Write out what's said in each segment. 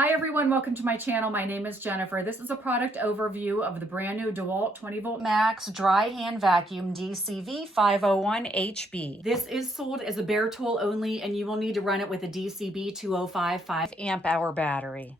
Hi everyone, welcome to my channel. My name is Jennifer. This is a product overview of the brand new DeWalt 20 volt max dry hand vacuum DCV501HB. This is sold as a bare tool only, and you will need to run it with a DCB205 5 amp hour battery.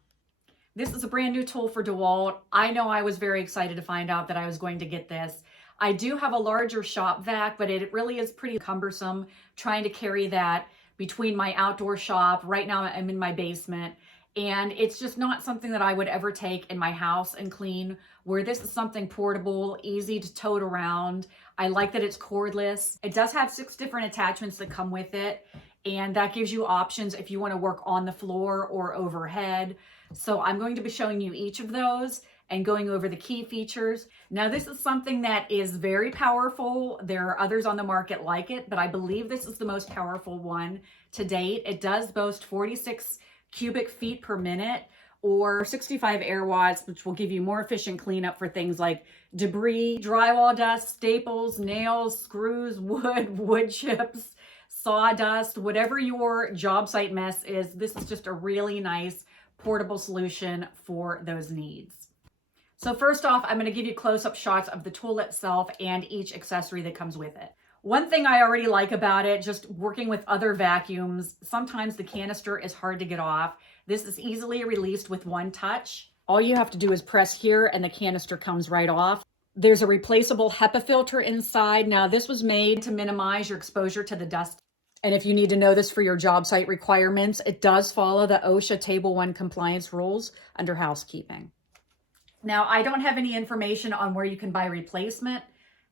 This is a brand new tool for DeWalt. I know I was very excited to find out that I was going to get this. I do have a larger shop vac, but it really is pretty cumbersome trying to carry that between my outdoor shop. Right now I'm in my basement. And it's just not something that I would ever take in my house and clean, where this is something portable, easy to tote around. I like that it's cordless. It does have 6 different attachments that come with it, and that gives you options if you want to work on the floor or overhead. So I'm going to be showing you each of those and going over the key features. Now, this is something that is very powerful. There are others on the market like it, but I believe this is the most powerful one to date. It does boast 46 cubic feet per minute or 65 air watts, which will give you more efficient cleanup for things like debris, drywall dust, staples, nails, screws, wood chips, sawdust, whatever your job site mess is. This is just a really nice portable solution for those needs. So first off, I'm going to give you close-up shots of the tool itself and each accessory that comes with it. One thing I already like about it, just working with other vacuums, sometimes the canister is hard to get off. This is easily released with one touch. All you have to do is press here and the canister comes right off. There's a replaceable HEPA filter inside. Now, this was made to minimize your exposure to the dust. And if you need to know this for your job site requirements, it does follow the OSHA Table 1 compliance rules under housekeeping. Now, I don't have any information on where you can buy replacement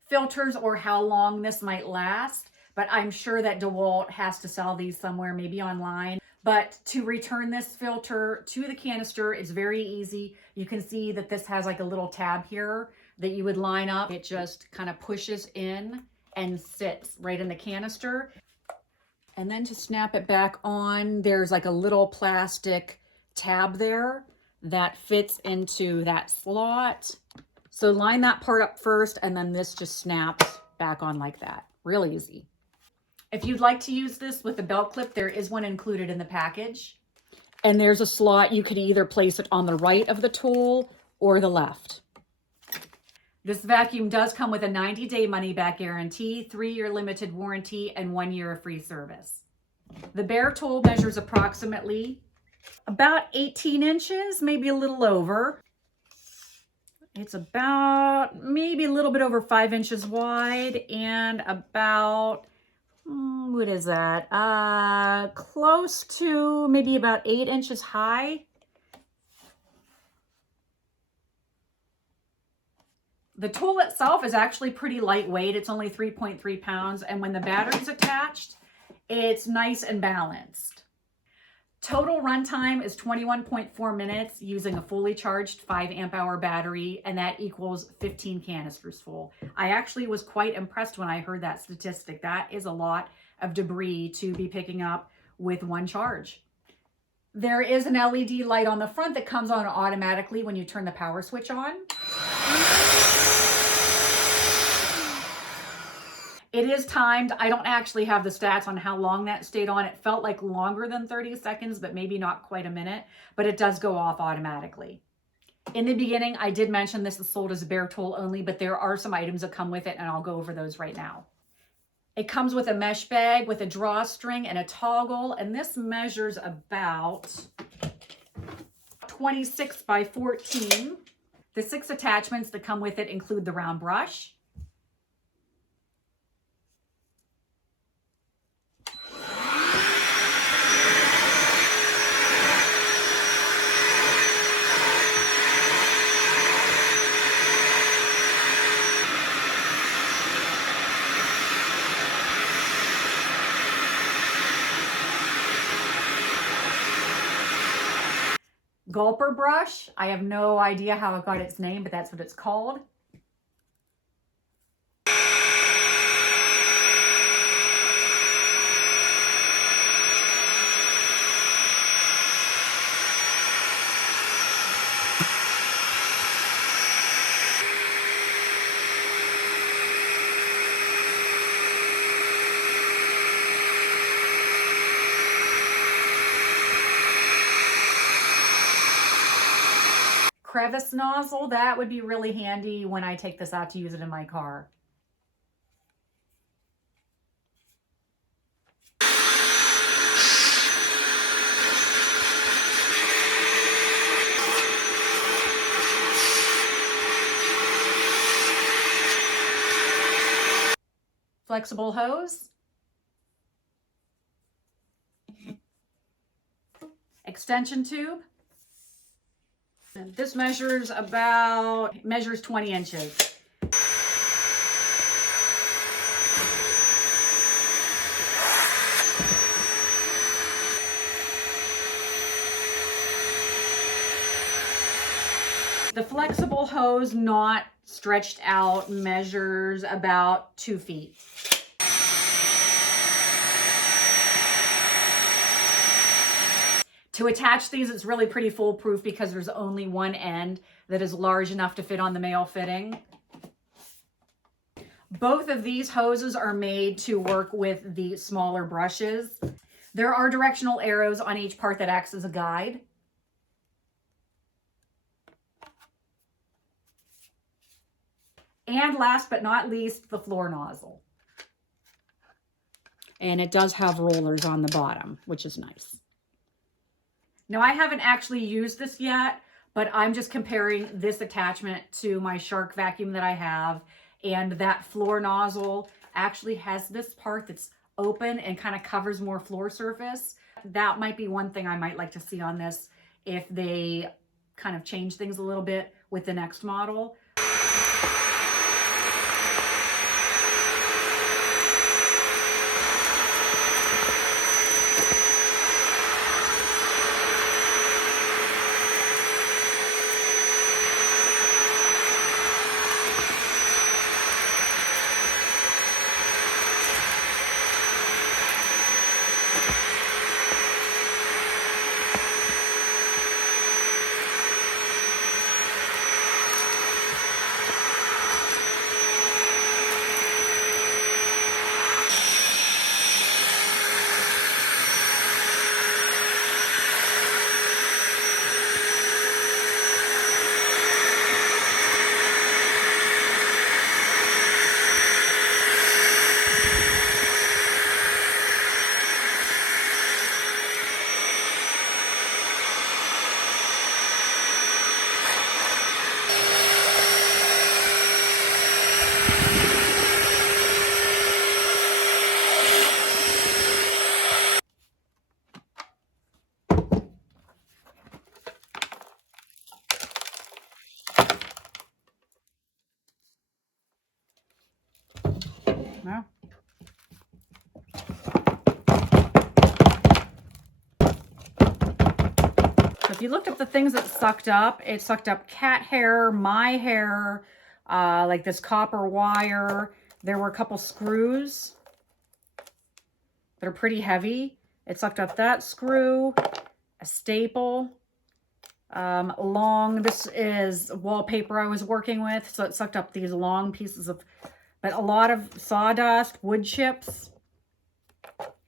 filters or how long this might last, but I'm sure that DeWalt has to sell these somewhere, maybe online. But to return this filter to the canister is very easy. You can see that this has like a little tab here that you would line up. It just kind of pushes in and sits right in the canister. And then to snap it back on, there's like a little plastic tab there that fits into that slot. So line that part up first, and then this just snaps back on like that. Real easy. If you'd like to use this with a belt clip, there is one included in the package. And there's a slot. You can either place it on the right of the tool or the left. This vacuum does come with a 90-day money-back guarantee, 3-year limited warranty, and 1 year of free service. The bare tool measures approximately about 18 inches, maybe a little over. It's about maybe a little bit over 5 inches wide and about, what is that? Close to maybe about 8 inches high. The tool itself is actually pretty lightweight. It's only 3.3 pounds. And when the battery's attached, it's nice and balanced. Total runtime is 21.4 minutes using a fully charged 5 amp hour battery, and that equals 15 canisters full. I actually was quite impressed when I heard that statistic. That is a lot of debris to be picking up with one charge. There is an LED light on the front that comes on automatically when you turn the power switch on. It is timed. I don't actually have the stats on how long that stayed on. It felt like longer than 30 seconds, but maybe not quite a minute, but it does go off automatically. In the beginning, I did mention this is sold as a bare tool only, but there are some items that come with it, and I'll go over those right now. It comes with a mesh bag with a drawstring and a toggle, and this measures about 26 by 14. The 6 attachments that come with it include the round brush, gulper brush. I have no idea how it got its name, but that's what it's called. crevice nozzle. That would be really handy when I take this out to use it in my car. Flexible hose. Extension tube. This measures 20 inches. The flexible hose, not stretched out, measures about 2 feet. To attach these, it's really pretty foolproof because there's only one end that is large enough to fit on the male fitting. Both of these hoses are made to work with the smaller brushes. There are directional arrows on each part that acts as a guide. And last but not least, the floor nozzle. And it does have rollers on the bottom, which is nice. Now, I haven't actually used this yet, but I'm just comparing this attachment to my Shark vacuum that I have. And that floor nozzle actually has this part that's open and kind of covers more floor surface. That might be one thing I might like to see on this if they kind of change things a little bit with the next model. Well, so if you looked up the things that sucked up, it sucked up cat hair, my hair, like this copper wire. There were a couple screws that are pretty heavy. It sucked up that screw, a staple, this is wallpaper I was working with, so it sucked up these long pieces of, but a lot of sawdust, wood chips.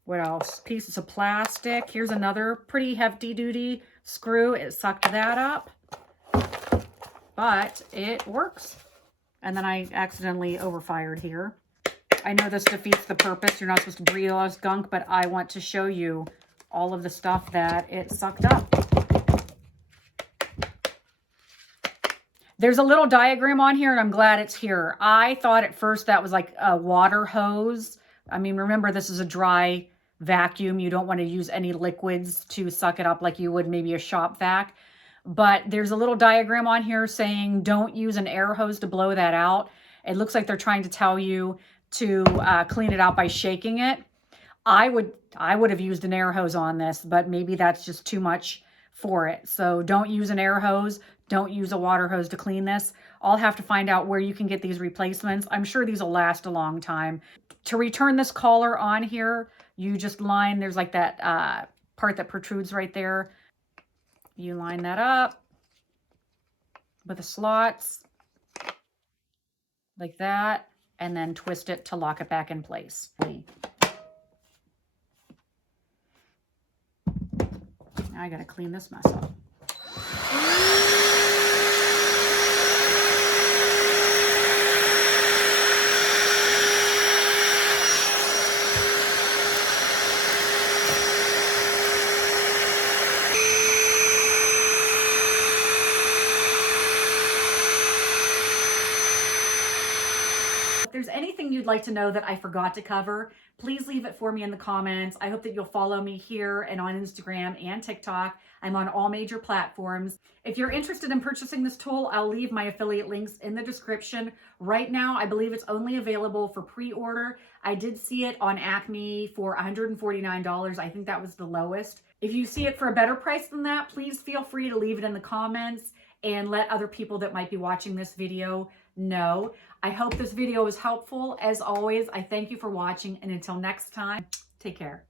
What else? Pieces of plastic. Here's another pretty hefty duty screw. It sucked that up, but it works. And then I accidentally overfired here. I know this defeats the purpose. You're not supposed to breathe all this gunk, but I want to show you all of the stuff that it sucked up. There's a little diagram on here, and I'm glad it's here. I thought at first that was like a water hose. I mean, remember, this is a dry vacuum. You don't want to use any liquids to suck it up like you would maybe a shop vac. But there's a little diagram on here saying don't use an air hose to blow that out. It looks like they're trying to tell you to clean it out by shaking it. I would have used an air hose on this, but maybe that's just too much for it. So don't use an air hose. Don't use a water hose to clean this. I'll have to find out where you can get these replacements. I'm sure these will last a long time. To return this collar on here, you just line, there's like that part that protrudes right there. You line that up with the slots like that, and then twist it to lock it back in place. Now I gotta clean this mess up. you'd like to know that I forgot to cover, please leave it for me in the comments. I hope that you'll follow me here and on Instagram and TikTok. I'm on all major platforms. If you're interested in purchasing this tool, I'll leave my affiliate links in the description. Right now, I believe it's only available for pre-order. I did see it on Acme for $149. I think that was the lowest. If you see it for a better price than that, please feel free to leave it in the comments and let other people that might be watching this video know. I hope this video was helpful. As always, I thank you for watching, and until next time, take care.